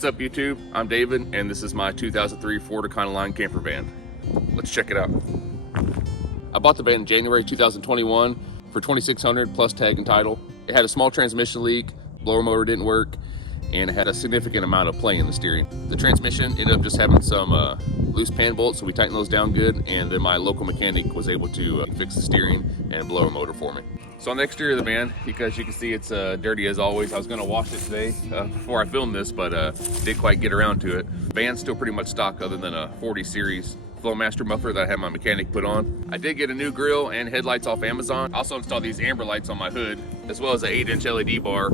What's up YouTube? I'm David and this is my 2003 Ford Econoline Camper van. Let's check it out. I bought the van in January 2021 for $2,600 plus tag and title. It had a small transmission leak, blower motor didn't work, and it had a significant amount of play in the steering. The transmission ended up just having some loose pan bolts, so we tightened those down good, and then my local mechanic was able to fix the steering and blower motor for me. So on the exterior of the van, because you can see it's dirty as always, I was gonna wash it today before I filmed this, but didn't quite get around to it. The van's still pretty much stock other than a 40 series Flowmaster muffler that I had my mechanic put on. I did get a new grille and headlights off Amazon. I also installed these amber lights on my hood, as well as an 8-inch LED bar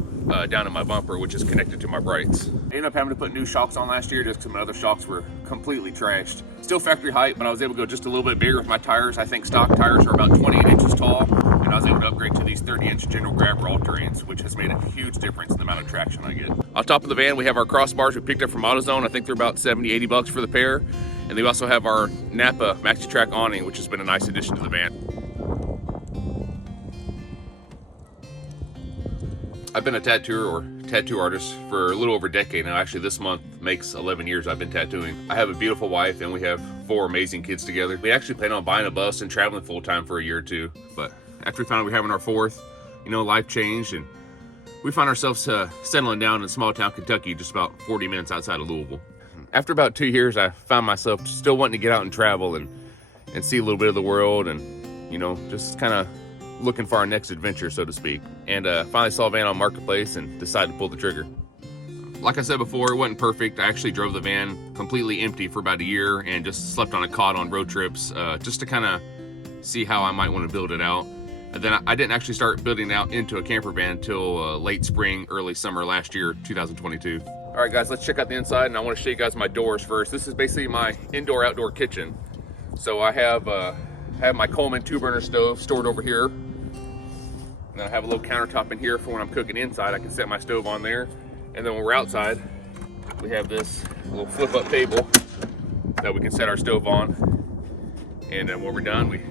down in my bumper, which is connected to my brights. I ended up having to put new shocks on last year just because my other shocks were completely trashed. Still factory height, but I was able to go just a little bit bigger with my tires. I think stock tires are about 28 inches tall, and I was able to upgrade to these 30-inch general grabber all-terrains, which has made a huge difference in the amount of traction I get. On top of the van, we have our crossbars we picked up from AutoZone. I think they're about 70, 80 bucks for the pair. And they also have our Napa Maxi-Track awning, which has been a nice addition to the van. I've been a tattooer or tattoo artist for a little over a decade now. Actually, this month makes 11 years I've been tattooing. I have a beautiful wife and we have 4 amazing kids together. We actually plan on buying a bus and traveling full time for a year or two. But after we found out we were having our 4th, you know, life changed and we found ourselves settling down in small town Kentucky, just about 40 minutes outside of Louisville. After about 2 years, I found myself still wanting to get out and travel and see a little bit of the world and, you know, just kind of looking for our next adventure, so to speak. And finally saw a van on Marketplace and decided to pull the trigger. Like I said before, it wasn't perfect. I actually drove the van completely empty for about a year and just slept on a cot on road trips just to kind of see how I might want to build it out. And then I didn't actually start building it out into a camper van until late spring, early summer last year, 2022. All right, guys, let's check out the inside, and I want to show you guys my doors first. This is basically my indoor-outdoor kitchen. So I have my Coleman 2-burner stove stored over here. And then I have a little countertop in here for when I'm cooking inside. I can set my stove on there. And then when we're outside, we have this little flip-up table that we can set our stove on. And then when we're done, we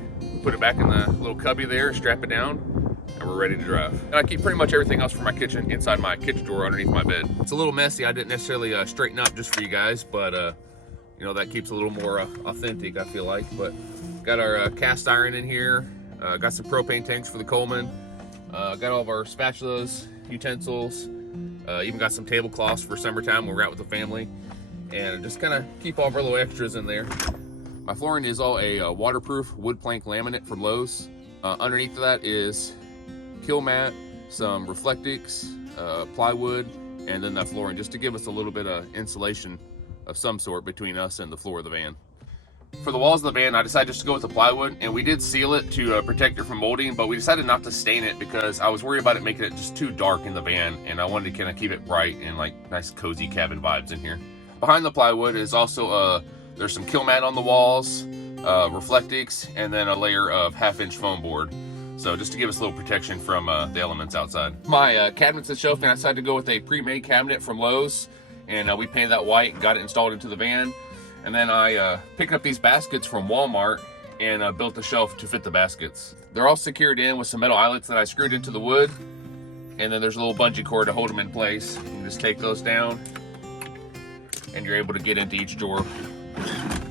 put it back in the little cubby there, strap it down, and we're ready to drive. And I keep pretty much everything else for my kitchen inside my kitchen drawer underneath my bed. It's a little messy. I didn't necessarily straighten up just for you guys, but you know, that keeps a little more authentic, I feel like. But got our cast iron in here, got some propane tanks for the Coleman, got all of our spatulas, utensils, even got some tablecloths for summertime when we're out with the family, and just kind of keep all of our little extras in there. My flooring is all a waterproof wood plank laminate from Lowe's. Underneath of that is kill mat, some Reflectix, plywood, and then that flooring, just to give us a little bit of insulation of some sort between us and the floor of the van. For the walls of the van, I decided just to go with the plywood, and we did seal it to protect it from molding, but we decided not to stain it because I was worried about it making it just too dark in the van, and I wanted to kind of keep it bright and like nice cozy cabin vibes in here. Behind the plywood is also there's some kill mat on the walls, Reflectix, and then a layer of 1/2-inch foam board. So just to give us a little protection from the elements outside. My cabinets and shelf, and I decided to go with a pre-made cabinet from Lowe's, and we painted that white and got it installed into the van. And then I picked up these baskets from Walmart and built the shelf to fit the baskets. They're all secured in with some metal eyelets that I screwed into the wood, and then there's a little bungee cord to hold them in place. You can just take those down, and you're able to get into each drawer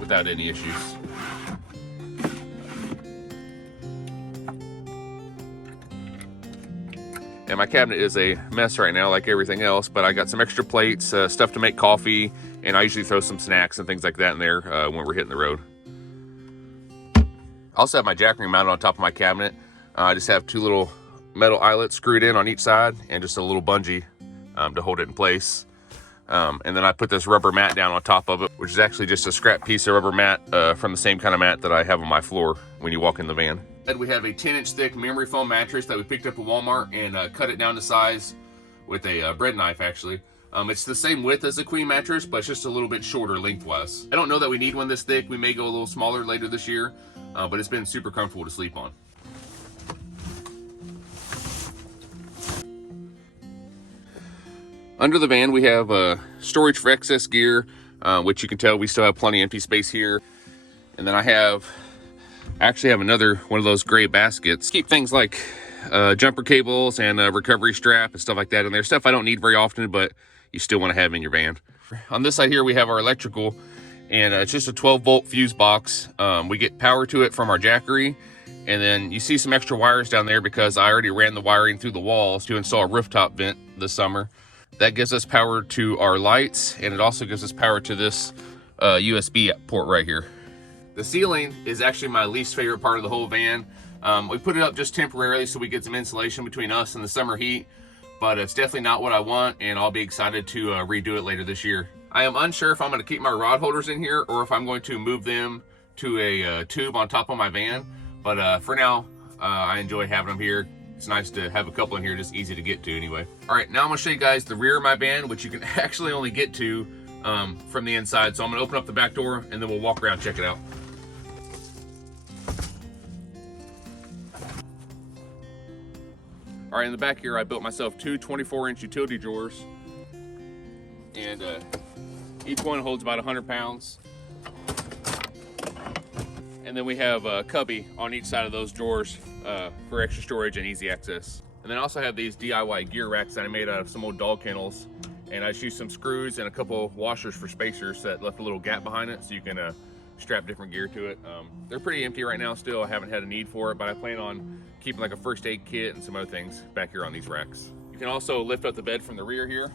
without any issues. And my cabinet is a mess right now, like everything else, but I got some extra plates, stuff to make coffee, and I usually throw some snacks and things like that in there when we're hitting the road. I also have my jack ring mounted on top of my cabinet. I just have 2 little metal eyelets screwed in on each side and just a little bungee to hold it in place. And then I put this rubber mat down on top of it, which is actually just a scrap piece of rubber mat from the same kind of mat that I have on my floor when you walk in the van. And we have a 10-inch thick memory foam mattress that we picked up at Walmart and cut it down to size with a bread knife, actually. It's the same width as the queen mattress, but it's just a little bit shorter lengthwise. I don't know that we need one this thick. We may go a little smaller later this year, but it's been super comfortable to sleep on. Under the van, we have storage for excess gear, which you can tell we still have plenty of empty space here. And then I actually have another one of those gray baskets. Keep things like jumper cables and a recovery strap and stuff like that in there. Stuff I don't need very often, but you still want to have in your van. On this side here, we have our electrical, and it's just a 12-volt fuse box. We get power to it from our jackery, and then you see some extra wires down there because I already ran the wiring through the walls to install a rooftop vent this summer. That gives us power to our lights, and it also gives us power to this USB port right here. The ceiling is actually my least favorite part of the whole van. We put it up just temporarily so we get some insulation between us and the summer heat, but it's definitely not what I want, and I'll be excited to redo it later this year. I am unsure if I'm going to keep my rod holders in here or if I'm going to move them to a tube on top of my van, but for now, I enjoy having them here. It's nice to have a couple in here, just easy to get to anyway. All right, now I'm gonna show you guys the rear of my van, which you can actually only get to from the inside. So I'm gonna open up the back door and then we'll walk around, check it out. All right, in the back here, I built myself two 24-inch utility drawers, and each one holds about 100 pounds. And then we have a cubby on each side of those drawers for extra storage and easy access. And then I also have these DIY gear racks that I made out of some old dog kennels. And I just used some screws and a couple washers for spacers that left a little gap behind it so you can strap different gear to it. They're pretty empty right now still. I haven't had a need for it, but I plan on keeping like a first aid kit and some other things back here on these racks. You can also lift up the bed from the rear here.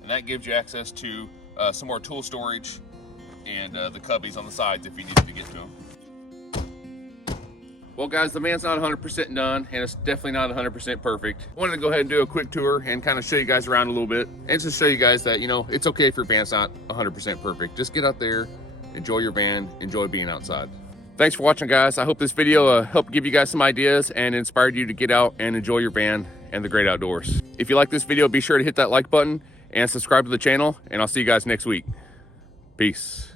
And that gives you access to some more tool storage and the cubbies on the sides if you needed to get to them. Well guys, the van's not 100% done, and it's definitely not 100% perfect. I wanted to go ahead and do a quick tour and kind of show you guys around a little bit, and just show you guys that, you know, it's okay if your van's not 100% perfect. Just get out there, enjoy your van, enjoy being outside. Thanks for watching, guys. I hope this video helped give you guys some ideas and inspired you to get out and enjoy your van and the great outdoors. If you like this video, be sure to hit that like button and subscribe to the channel, and I'll see you guys next week. Peace.